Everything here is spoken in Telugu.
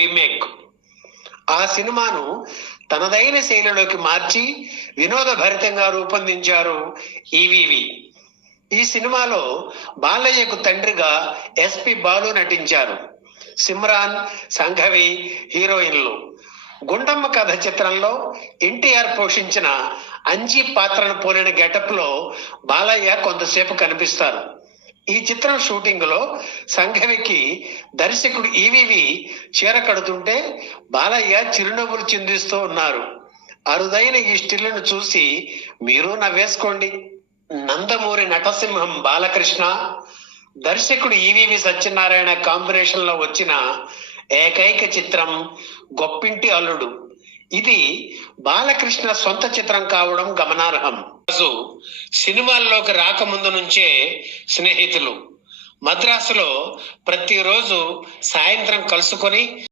రీమేక్. ఆ సినిమాను తనదైన శైలిలోకి మార్చి వినోదభరితంగా రూపొందించారు ఈవీవి. ఈ సినిమాలో బాలయ్యకు తండ్రిగా ఎస్పి బాలు నటించారు. సిమ్రాన్, సంఘవి హీరోయిన్లు. గుండమ్మ కథ చిత్రంలో ఎన్టీఆర్ పోషించిన అంజీ పాత్రను పోలిన గెటప్ లో బాలయ్య కొంతసేపు కనిపిస్తారు. ఈ చిత్రం షూటింగ్ లో సంఘవికి దర్శకుడు ఈవీవి చీర కడుతుంటే బాలయ్య చిరునవ్వులు చిందిస్తూ ఉన్నారు. అరుదైన ఈ స్టిల్ను చూసి మీరు నవ్వేసుకోండి. నందమూరి నటసింహం బాలకృష్ణ, దర్శకుడు ఈవీవి సత్యనారాయణ కాంబినేషన్ లో వచ్చిన ఏకైక చిత్రం గొప్పింటి అల్లుడు. ఇది బాలకృష్ణ సొంత చిత్రం కావడం గమనార్హం. సినిమాల్లోకి రాకముందు నుంచే స్నేహితులు. మద్రాసులో ప్రతిరోజు సాయంత్రం కలుసుకొని